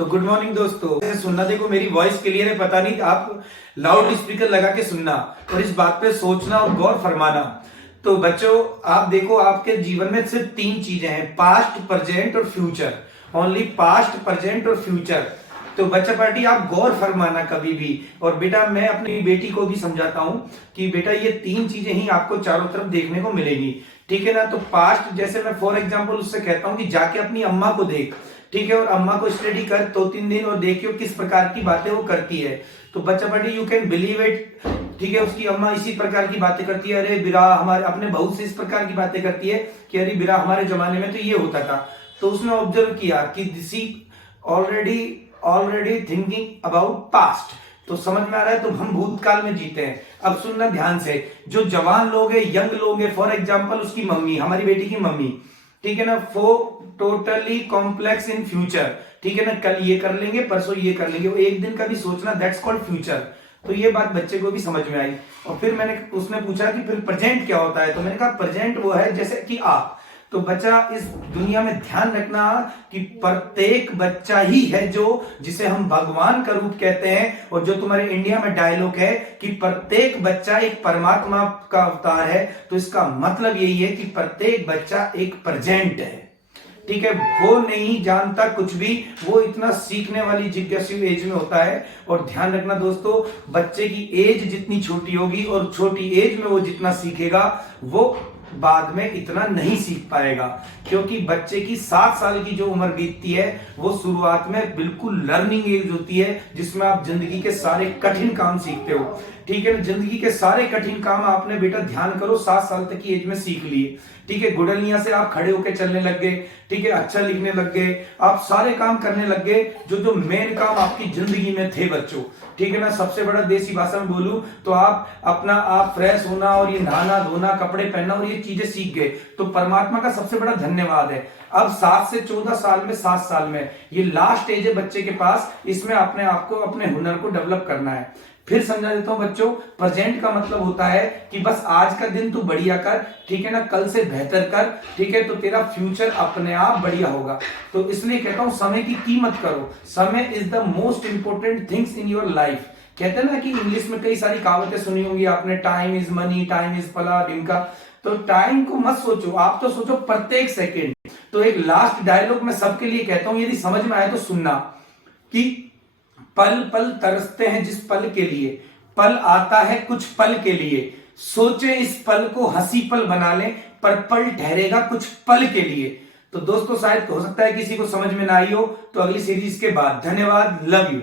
तो good morning दोस्तों। सुनना, देखो मेरी वॉइस क्लियर है, पता नहीं आप लाउड स्पीकर लगा के सुनना और इस बात पे सोचना और गौर फरमाना। तो बच्चों आप देखो, आपके जीवन में सिर्फ तीन चीजें हैं, पास्ट, प्रेजेंट और फ्यूचर। ओनली पास्ट, प्रेजेंट और फ्यूचर। तो बच्चा पार्टी आप गौर फरमाना कभी भी। और बेटा मैं अपनी बेटी को भी समझाता हूं कि बेटा ये तीन चीजें ही आपको चारों तरफ देखने को मिलेगी, ठीक है ना। तो पास्ट, जैसे मैं फॉर एग्जांपल उससे कहता हूं कि जाके अपनी अम्मा को देख, ठीक है, और अम्मा को स्टडी कर 2-3 दिन और देखियो किस प्रकार की बातें वो करती है। तो बच्चा party you can believe it, ठीक है। उसकी अम्मा इसी प्रकार की बातें करती है, अरे बिरा हमारे अपने बहू से इस प्रकार की बातें करती है कि अरे बिरा हमारे जमाने में तो ये होता था। तो उसने ऑब्जर्व किया कि this already thinking about past. तो समझ में आ रहा है, तो हम भूतकाल में जीते हैं। अब सुनना ध्यान से, जो जवान लोग है, यंग लोग है, फॉर एग्जांपल उसकी मम्मी, हमारी बेटी की मम्मी, ठीक है ना, टोटली कॉम्प्लेक्स इन फ्यूचर, ठीक है ना, कल ये कर लेंगे, परसों ये कर लेंगे, वो एक दिन का भी सोचना, दैट्स कॉल्ड फ्यूचर। तो ये बात बच्चे को भी समझ में आई। और फिर उसने पूछा कि फिर प्रेजेंट क्या होता है। तो मैंने कहा प्रेजेंट वो है जैसे कि आप। तो बच्चा इस दुनिया में ध्यान रखना कि प्रत्येक बच्चा ही है जो, जिसे हम भगवान का रूप कहते हैं, और जो तुम्हारे इंडिया में डायलॉग है कि प्रत्येक बच्चा एक परमात्मा का अवतार है। तो इसका मतलब यही है कि प्रत्येक बच्चा एक प्रेजेंट है, ठीक है। वो नहीं जानता कुछ भी, वो इतना सीखने वाली जिज्ञासु एज में होता है। और ध्यान रखना दोस्तों, बच्चे की एज जितनी छोटी होगी और छोटी एज में वो जितना सीखेगा, वो बाद में इतना नहीं सीख पाएगा। क्योंकि बच्चे की 7 साल की जो उम्र बीतती है, वो शुरुआत में बिल्कुल लर्निंग एज होती है, जिसमें आप जिंदगी के सारे कठिन काम सीखते हो, ठीक है ना। जिंदगी के सारे कठिन काम आपने बेटा ध्यान करो 7 साल तक की एज में सीख लिए, ठीक है। गुडलियां से आप खड़े होकर चलने लग गए, ठीक है, अच्छा लिखने लग गए, आप सारे काम करने लग गए जो मेन काम आपकी जिंदगी में थे बच्चों, ठीक है ना। सबसे बड़ा देसी भाषा में बोलूं तो आप फ्रेश होना और ये नहाना धोना, कपड़े पहनना और ये चीजें सीख गए। तो परमात्मा का सबसे बड़ा धन्यवाद है। अब 7 से 14 साल में, 7 साल में ये लास्ट एज है बच्चे के पास, इसमें अपने आप को, अपने हुनर को डेवलप करना है। फिर समझा देता हूं बच्चों, प्रेजेंट का मतलब होता है कि बस आज का दिन तू बढ़िया कर, ठीक है ना, कल से बेहतर कर, ठीक है, तो तेरा फ्यूचर अपने आप बढ़िया होगा। तो इसलिए कहता हूं समय की कीमत करो। समय is the most important things in your life. कहते हैं ना कि इंग्लिश में कई सारी कहावतें सुनी होंगी आपने, time is money, time is फला ढिमका। तो टाइम को मत सोचो, आप तो सोचो प्रत्येक सेकेंड। तो एक लास्ट डायलॉग मैं सबके लिए कहता हूं, यदि समझ में आए तो सुनना, कि पल पल तरसते हैं जिस पल के लिए, पल आता है कुछ पल के लिए, सोचे इस पल को हंसी पल बना लें, पर पल ठहरेगा कुछ पल के लिए। तो दोस्तों शायद हो सकता है किसी को समझ में ना आई हो, तो अगली सीरीज के बाद। धन्यवाद, लव यू।